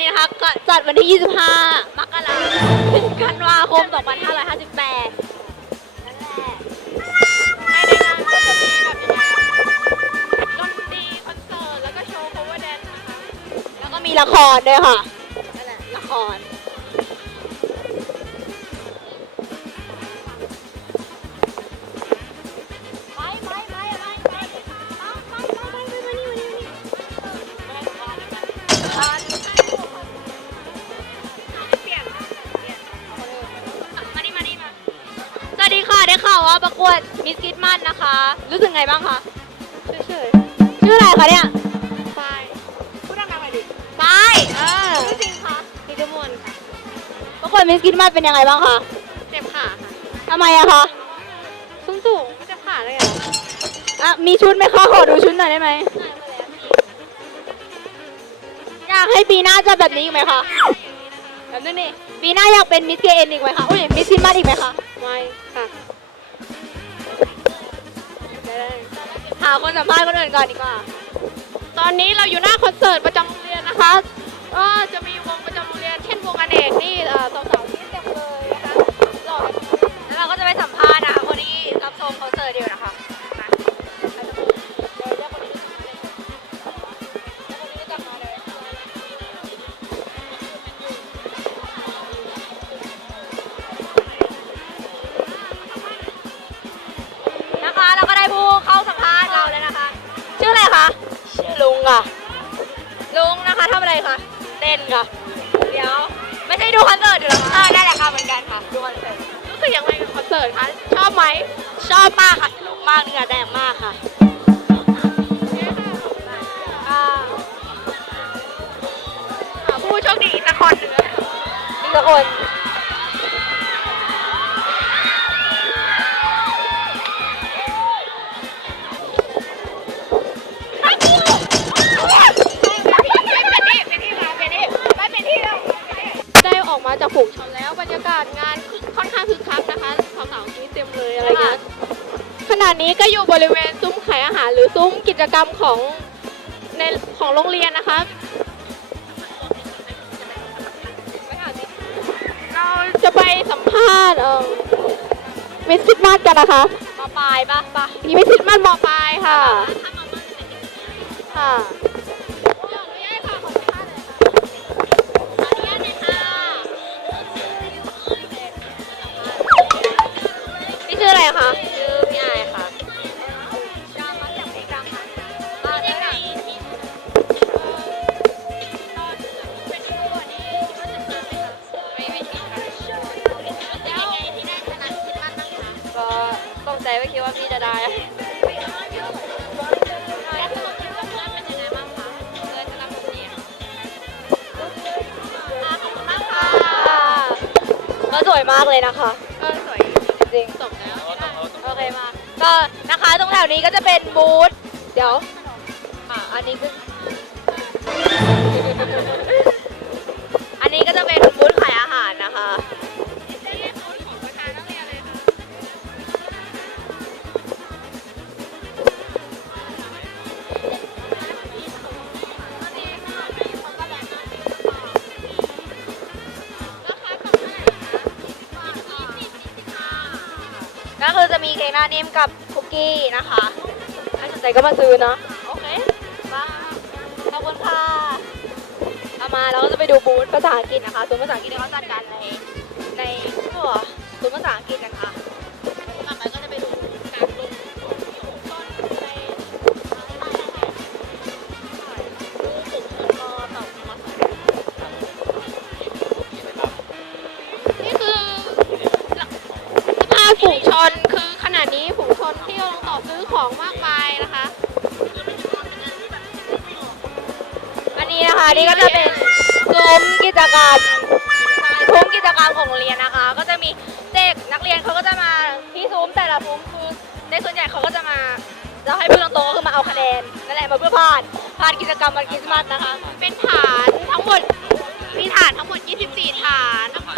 นี้นะคะจัดวันที่ 25 มกราคมถึงธันวาคม 2558นั่นแหละภายในงานก็จะมีแบบดนตรีคอนเสิร์ตแล้วก็โชว์ cover dance นะคะ แล้วก็มีละครด้วยค่ะนั่นแหละละคร ประกวดมิสกิ s มันนะคะ รู้สึกไงบ้างคะ เฉยชื่ออะไรคะเนี่ยๆไปพูดดังๆหน่อยดิไปเออชื่อจริงคะนิจมนค่ะ ประกวดมิสกิ s มันเป็นยังไงบ้างคะเจ็บขาค่ะทำไมอะคะสูงสูงไม่เจ็บขาเลยเหรออะมีชุดไหมคะขอดูชุดหน่อยได้ไหมอยากให้ปีหน้าจะแบบนี้อีกไหมคะแบบนี้นี่ปีหน้าอยากเป็นมิสเกเอ็นอีกไหมคะอุ้ยมิสซิมัสอีกไหมคะ ไม่ค่ะ หาคนสัมภาษณ์คนอื่นก่อนดีกว่า ตอนนี้เราอยู่หน้าคอนเสิร์ตประจำโรงเรียนนะคะก็จะมีวงประจำโรงเรียนเช่นวงอเนกนี่เอ่อสาวๆที่เต็มเลยนะคะหล่อแล้วเราก็จะไปสัมภาษณ์นะคะคนที่รับชมคอนเสิร์ตอยู่ ค่ะ เดี๋ยว ไม่ใช่ดูคอนเสิร์ตอยู่แล้วอ่านั่นแหละค่ะเหมือนกันค่ะดูคอนเสิร์ตรู้สึกยังไงกับคอนเสิร์ตคะชอบไหมชอบมากค่ะสนุกมากเนื้อแดงมากค่ะอ่าหาผู้โชคดีอีกสักคนหนึ่งนะคะอีกสักคน ก็อยู่บริเวณซุ้มขายอาหารหรือซุ้มกิจกรรมของในของโรงเรียนนะคะ เราจะไปสัมภาษณ์เอ่อมิสซิสมาสกันนะคะมาปลายปะปะมีมิสซิสมาสมปลายค่ะ ค่ะากเลยนะคะ เออสวยจริงจบแล้วโอเคมาก็นะคะตรงแถวนี้ก็จะเป็นบูธเดี๋ยวอะอันนี้คืออั จะมีเค้กหน้านิ่มกับคุกกี้นะคะถ้าสนใจก็มาซื้อเนาะโอเคมาขอบคุณค่ะเอามาเราก็จะไปดูบูธภาษาอังกฤษนะคะศูนย์ภาษาอังกฤษที่เขาจัดกันในในตัวศูนย์ภาษาอังกฤษกันค่ะ ของมากมายนะคะ อันนี้นะคะนี่ก็จะเป็นซุ้มกิจกรรมซุ้มกิจกรรมของโรงเรียนนะคะ ก็จะมีเด็กนักเรียนเขาก็จะมาที่ซุ้มแต่ละซุ้มคือในส่วนใหญ่เขาก็จะมาจะให้พูดตรงๆก็คือมาเอาคะแนนนั่นแหละมาเพื่อผ่านผ่านกิจกรรมวันคริสต์มาสนะคะ เป็นฐานทั้งหมดมีฐานทั้งหมด 24 ฐานต้องผ่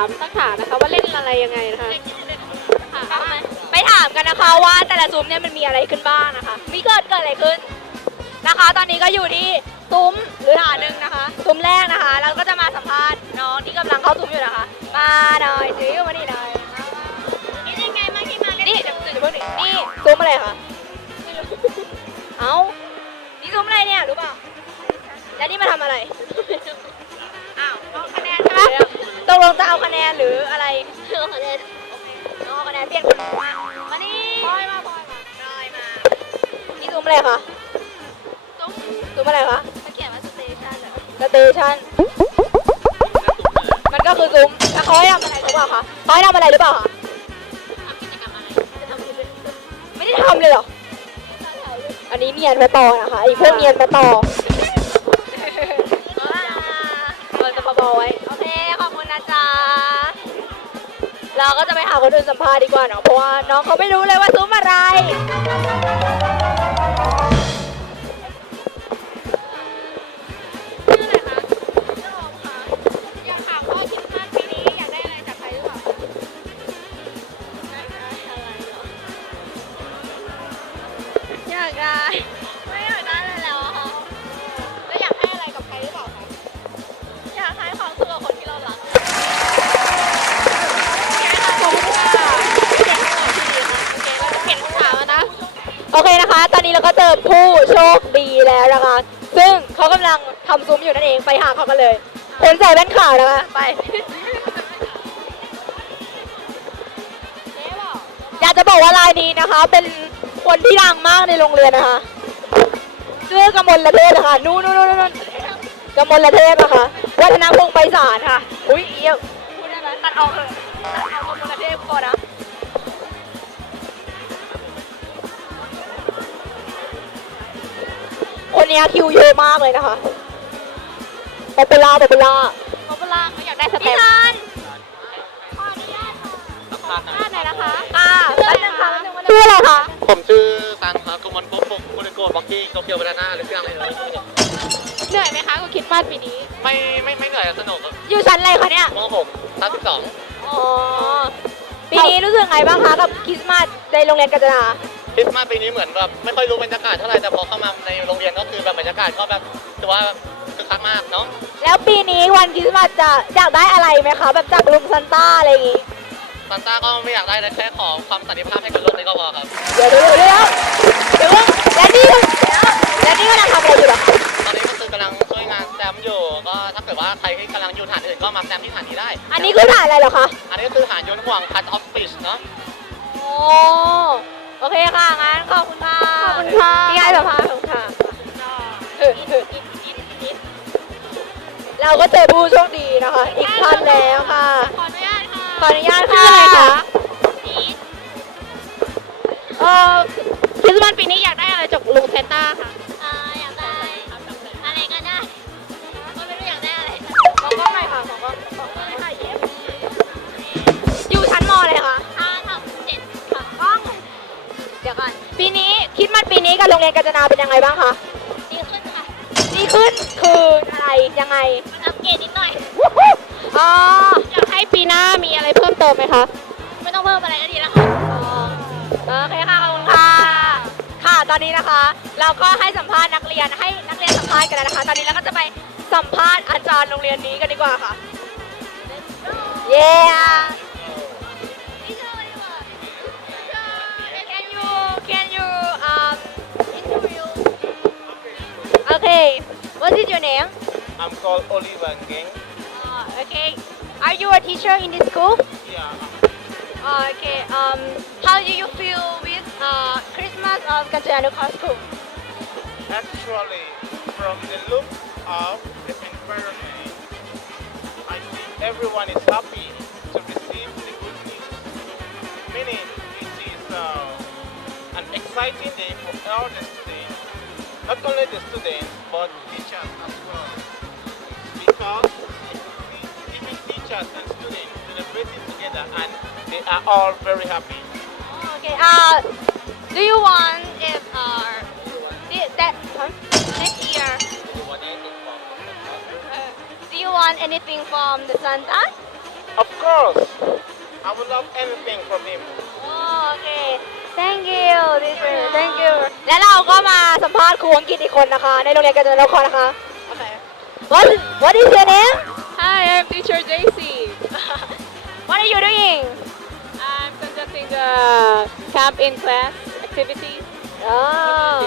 ามสักถามนะคะ ว่าเล่นอะไรยังไงนะคะค่ะไปถามกันนะคะว่าแต่ละซุ้มเนี่ยมันมีอะไรขึ้นบ้างนะคะ มีเกิดเกิดอะไรขึ้นนะคะ ตอนนี้ก็อยู่ที่ซุ้มหรือฐานหนึ่งนะคะ ซุ้มแรกนะคะแล้วก็จะมาสัมภาษณ์น้องที่กำลังเข้าซุ้มอยู่นะคะ มาหน่อยสิมานี่หน่อยนี่ยังไงมาที่มานี่เดี๋ยวเดี๋ยวเพิ่งนี่นี่ซุ้มอะไรคะไม่รู้เอ้านี่ซุ้มอะไรเนี่ยรู้เปล่าแล้วนี่มาทำอะไร ลงจะเอาคะแนนหรืออะไรเอาคะแนนน้องคะแนนเปลี่ยนคนมามานี่พลอยมาพลอยมาพลอยมานี่ซุ้มอะไรคะซุ้มซุ้มอะไรคะเขาเขียนว่าสเตชันเหรอสเตชันมันก็คือซุ้มแล้วเขาให้ทำอะไรหรือเปล่าคะเขาให้ทำอะไรหรือเปล่าคะทำกิจกรรมอะไรไม่ได้ทำเลยเหรอ อันนี้เนียนไปต่อนะคะอีกพวกเนียนไปต่อ ก็จะไปหาคนอื่นสัมภาษณ์ดีกว่าเนาะเพราะว่าน้องเขาไม่รู้เลยว่าซุ้มอะไร แล้วนะคะ ซึ่งเขากำลังทำซุ้มอยู่นั่นเองไปหาเขากันเลยคนใส่แว่นขาวนะคะ ไปอยากจะบอกว่าลายนี้นะคะ เป็นคนที่ดังมากในโรงเรียนนะคะชื่อกมลละเทศนะคะนู่นนู่นนู่นนู่นกมลละเทศนะคะวัฒนพงศ์ไปสารค่ะ อุ้ยเอี้ยวพูดได้ไหมตัดออกเถอะตัดเอากมลละเทศก่อนนะ เนี้ยคิวเยอะมากเลยนะคะปอปล่าปอปล่าเขาเวลาเขาอยากได้สเต็พี่ปทันพลาดหน่อยนะคะค่ะแป๊บนึงค่ะแป๊บนึงชื่ออะไรคะผมชื่อตันครับกมลปุ๊บปุ๊บกุลโกบ็อกกี้โตเกียวบานาน่าหรือเครื่องอะไรเอ่ยเหนื่อยไหมคะกับคริสต์มาสปีนี้ ไม่ไม่ไม่เหนื่อยสนุกครับอยู่ชั้นอะไรคะเนี่ยมหกทับสิบสองอ๋อ ปีนี้รู้สึกไงบ้างคะกับคริสต์มาสในโรงเรียนกาญจนา คริสต์มาสปีนี้เหมือนแบบไม่ค่อยรู้บรรยากาศเท่าไหร่แต่พอเข้ามาในโรงเรียนก็คือแบบบรรยากาศก็แบบถือว่าคึกคักมากเนาะแล้วปีนี้วันคริสต์มาสจะอยากได้อะไรไหมคะ แบบจากลุงซันต้าอะไรอย่างงี้ ซานต้าก็ไม่อยากได้นะแค่ขอความสันติภาพให้กับโลกนี้ก็พอครับเดี๋ยวเดี๋ยวเดี๋ยวเดี๋ยวแล้วนี่แล้วนี่กำลังทำอะไรอยู่เหรอตอนนี้ก็คือกำลังช่วยงานแซมอยู่ก็ถ้าเกิดว่าใครที่กำลังอยู่ฐานอื่นก็มาแซมที่ฐานนี้ได้อันนี้คือถ่ายอะไรเหรอคะอันนี้ก็คือฐานโยนห่วง cut off fish เนาะ โอ้ โอเคค่ะ งั้นขอบคุณค่ะขอบคุณค่ะพี่ไอ้สัมภาษณ์ขอบคุณค่ะเออเออเราก็เจอผู้โชคดีนะคะ อีกท่านแล้วค่ะ ขออนุญาตค่ะขออนุญาตชื่ค่ะออะไรคะเออคริสต์มาสปีนี้อยากได้อะไรจากลุงเซนต้าค่ะ นี้คิดมาสปีนี้กับโรงเรียนกาญจนาเป็นยังไงบ้างคะดีขึ้นค่ะดีขึ้นคืออะไรยังไงมันอัปเกรดนิดหน่อยอ๋ออยากให้ปีหน้ามีอะไรเพิ่มเติมไหมคะไม่ต้องเพิ่มอะไรก็ดีแล้วค่ะโอเคค่ะขอบคุณค่ะ ค่ะตอนนี้นะคะ เราก็ให้สัมภาษณ์นักเรียนให้นักเรียนสัมภาษณ์กันแล้วนะคะ ตอนนี้เราก็จะไปสัมภาษณ์อาจารย์โรงเรียนนี้กันดีกว่าค่ะ เย้ Okay What is your name I'm called Oliver Gang uh, Okay Are you a teacher in this school yeah Uh, okay. Um, how do you feel with uh, Christmas of Kanchanukha School? Actually, from the look of the environment, I think everyone is happy to receive the good news. Meaning, it is uh, an exciting day for all the students, not only the students, but teachers as well. Because even teachers and students celebrating together and they are all very happy. Oh, okay. Uh, do you want if uh, that huh? next year? Uh, do you want anything from the Santa? Of course, I would love anything from him โอเค thank you teacher thank you และเราก็มาสัมภาษณ์ครูอังกฤษอีกคนนะคะ ในโรงเรียนกาญจนานุเคราะห์นะคะ โอเค what what is your name Hi, I'm teacher Daisy. what are you doing I'm conducting the camp in class activity. oh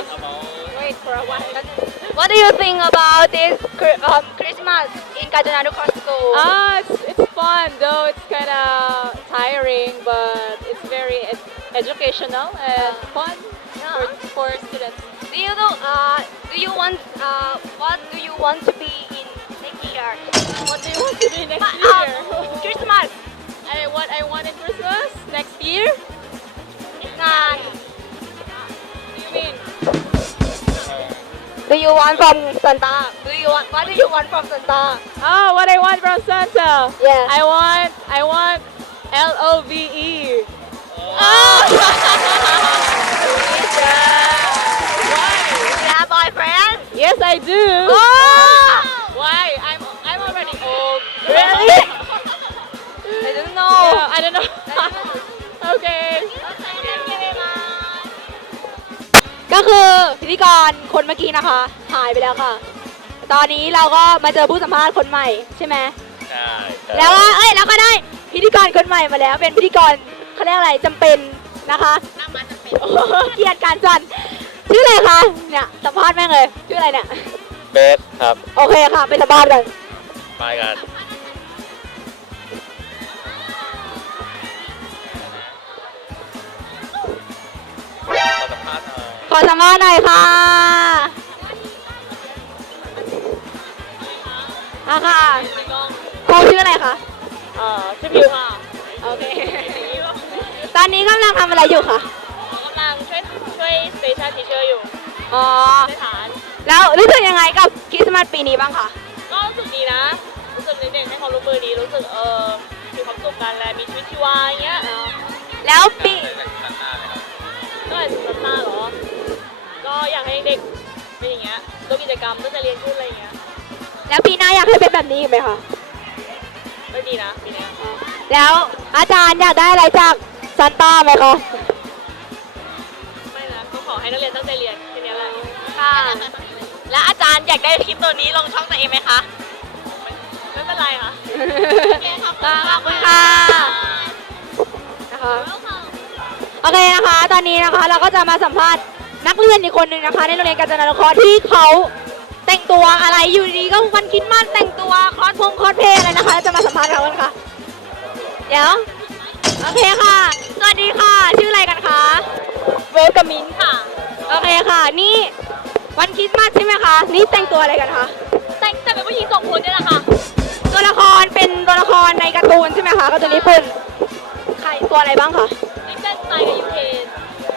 Wait for a while. what do you think about this Chri- um, Christmas in Kajananukroh School Ah, it's, it's fun though. It's kind of tiring, but it's very ed- educational and fun for, for students. Do you know? Uh, do you want? Uh, what do you want to be in next year? What do you want to be next Ma- year? um, Christmas. I what I want in Christmas next year. Nah. Do you mean? Do you want from Santa? Do you want? What do you want from Santa? Oh, what I want from Santa? Yeah. I want I want L O V E. You have boyfriend? Yes, I do. Oh! Why? I'm I'm already old. Really? I don't know. Yeah, I don't know. okay. ก็คือพิธีกรคนเมื่อกี้นะคะ หายไปแล้วค่ะ ตอนนี้เราก็มาเจอผู้สัมภาษณ์คนใหม่ใช่ไหม ใช่แล้วก็เอ้ยแล้วก็ได้พิธีกรคนใหม่มาแล้ว เป็นพิธีกร เขาเรียกอะไรจำเป็นนะคะน้ำมันจำเป็นเกียรติการจันทร์ชื่ออะไรคะเนี่ยสัมภาษณ์แม่งเลยชื่ออะไรเนี่ยเบสครับโอเคค่ะไปสัมภาษณ์กันไปกันขอสัมภาษณ์หน่อยขอสัมภาษณ์หน่อยค่ะอะค่ะครูชื่ออะไรคะ เอ่อชื่อพิวค่ะ โอเคต อนนี้กำลังทำอะไรอยู่คะกำลังช่วยช่วยสเตชันทีเชอร์อยู่อ๋อช่วยฐาน แล้วรู้สึกยังไงกับคริสต์มาสปีนี้บ้างคะก็รู้สึกดีนะ รู้สึกเด็กๆให้ความร่วมมือดี รู้สึกเออมีความสุขกันและมีชีวิตชีวาอย่างเงี้ย แล้วปีก็อาจจะสตาร์เหรอ ก็อยากให้เด็กเป็นอย่างเงี้ยร่วมกิจกรรมตั้งใจเรียนขึ้นอะไรอย่างเงี้ย แล้วปีหน้าอยากให้เป็นแบบนี้อีกไหมคะก็ดีนะปีเนี้ยแล้วอาจารย์อยากได้อะไรจาก ซันต้าไหมคะ ไม่นะก็ขอให้นักเรียนตั้งใจเรียนแค่นี้แหละค่ะ และอาจารย์อยากได้คลิปตัวนี้ลงช่องตัวเองไหมคะ ไม่เป็นไรค่ะค่ะขอบคุณค่ะนะคะโอเคนะคะ ตอนนี้นะคะเราก็จะมาสัมภาษณ์นักเรียนอีกคนหนึ่งนะคะ ในโรงเรียนกาญจนานุเคราะห์ที่เขาแต่งตัวอะไรอยู่ดีๆก็วันคริดมานแต่งตัวคอสพงคอสเพลย์อะไรนะคะ จะมาสัมภาษณ์เขากันค่ะ เดี๋ยว โอเคค่ะ สวัสดีค่ะ ชื่ออะไรกันคะ เวลกามินค่ะ โอเคค่ะ นี่วันคริสต์มาสใช่ไหมคะ นี่แต่งตัวอะไรกันคะ แต่งแต่เป็นผู้หญิงสองคนนี่แหละค่ะ ตัวละครเป็นตัวละครในการ์ตูนใช่ไหมคะการ์ตูนญี่ปุ่น ใครตัวอะไรบ้างคะลิปเต้นสไตล์กับยูเคน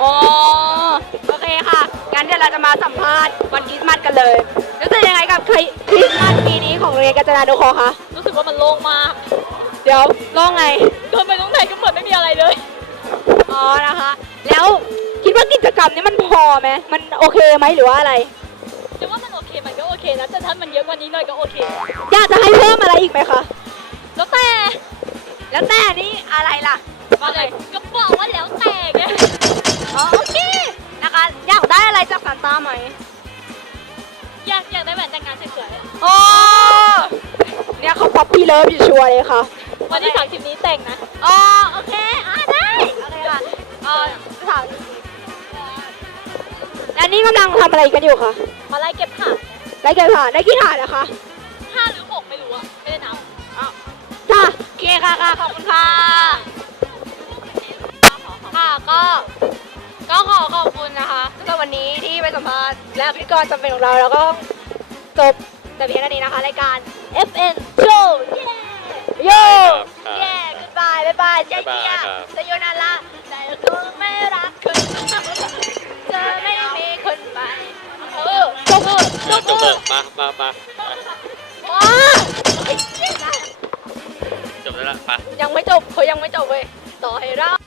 อ๋อโอเคค่ะ งั้นเดี๋ยวเราจะมาสัมภาษณ์วันคริสต์มาสกันเลยรู้สึกยังไงกับคริคริสต์มาสปีนี้ของโรงเรียนกาญจนานุเคราะห์คะ รู้สึกว่ามันโล่งมาก เดี๋ยวร้องไง เดินไปตรงไหนก็เหมื อนไม่มีอะไรเลย อ๋อนะคะ แล้วคิดว่ากิจกรรมนี้มันพอไหมมันโอเคไหมหรือว่าอะไรจะว่ามันโอเคมันก็โอเคนะแต่ถ้ามันเยอะกว่านี้หน่อยก็โอเค อยากจะให้เพิ่มอะไรอีกไหมคะ แล้วแต่ แล้วแต่นี่อะไรล่ะว่าไงก็บอกว่าแล้วแต่ไง อ๋อโอเคนะคะ อยากได้อะไรจากซานต้าไหมอยากอยากได้แหวนแต่งงานสวยโอ้เนี่ยเขาป๊อปปี้เลิฟอยู่ชัวร์เลยค่ะๆวันที่สามสิบนี้แต่งนะ อ๋อโอเคอ่ นี่กำลังทำอะไรกันอยู่คะมาไล่เก็บถ่านได้กี่ถาดได้กี่ถาดนะคะห้าหรือหกไม่รู้อะไม่ได้นับจ้าโอเคค่ะค่ะขอบคุณค่ะค่ะก็ก็ขอขอบคุณนะคะสำหรับวันนี้ที่ไปสัมภาษณ์และพิธีกรจำเป็นของเราแล้วก็จบแต่เพียงเท่านี้นะคะรายการ FN Show เย้โยครับเย้ goodbye บ๊ายบายเจ๊เจียบ๊ายบายครับจะโยนาระแต่ก็ไม่รักคุณจะไม่ มือจบจบมืเลอยมามามาว้าไอ้เจ๊นะจบแล้วละไปยังไม่จบเขายังไม่จบเว้ยต่อให้เรา